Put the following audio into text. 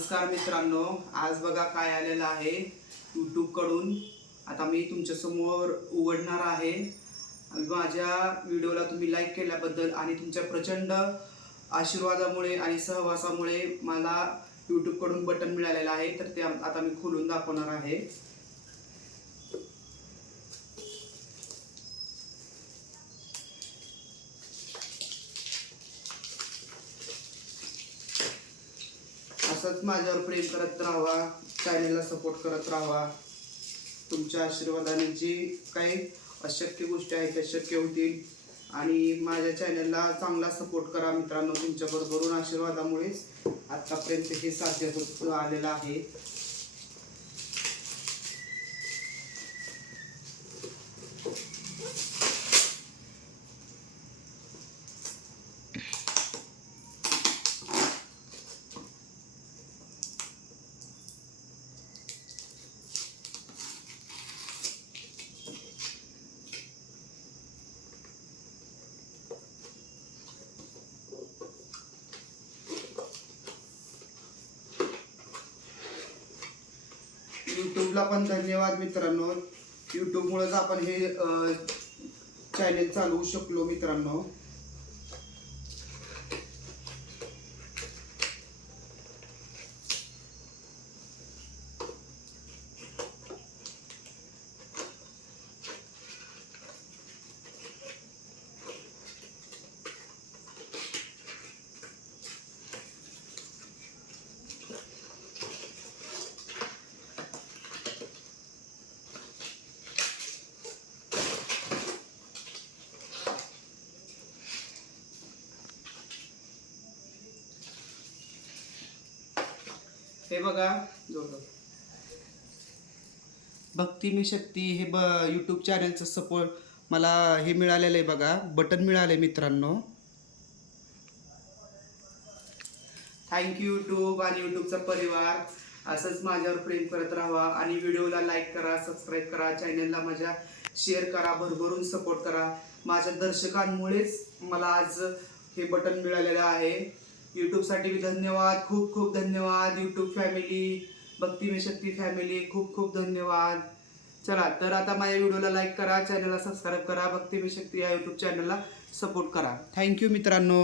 नमस्कार मित्रांनो आज बघा काय आलेलं आहे यूट्यूबकडून आता मी तुमच्यासमोर उघडणार आहे. माझ्या व्हिडिओला तुम्ही लाईक केल्याबद्दल आणि तुमच्या प्रचंड आशीर्वादामुळे आणि सहवासामुळे मला यूट्यूबकडून बटन मिळालेलं आहे. तर ते आता मी खोलून दाखवणार आहे. असंच माझ्यावर प्रेम करत राहावा चॅनलला सपोर्ट करत राहावा. तुमच्या आशीर्वादाने जी काही अशक्य गोष्टी आहेत त्या शक्य होतील. आणि माझ्या चॅनलला चांगला सपोर्ट करा मित्रांनो तुमच्याबरोबरून आशीर्वादामुळेच आत्तापर्यंत हे साध्य होत आलेलं आहे. यूट्यूबला पण धन्यवाद मित्रांनो. यूट्यूबमुळेच आपण हे चॅनेल चालवू शकलो मित्रांनो. हे बघा भक्ती मी शक्ती हे ब यूट्यूब चॅनलचं सपोर्ट मला हे मिळालेलं आहे बघा. बटन मिळाले मित्रांनो. थँक्यू यूट्यूब आणि यूट्यूबचा परिवार. असंच माझ्यावर प्रेम करत राहावा आणि व्हिडिओला लाईक करा सबस्क्राईब करा चॅनलला माझ्या शेअर करा भरभरून सपोर्ट करा. माझ्या दर्शकांमुळेच मला आज हे बटन मिळालेलं आहे. यूट्यूबसाठी बी धन्यवाद. खूप खूप धन्यवाद. YouTube family Bhakti Shakti family खूप खूप धन्यवाद. चला तर आता माझ्या व्हिडिओला लाईक करा चॅनलला सबस्क्राईब करा भक्ती शक्ती या यूट्यूब चॅनलला सपोर्ट करा. थँक्यू मित्रांनो.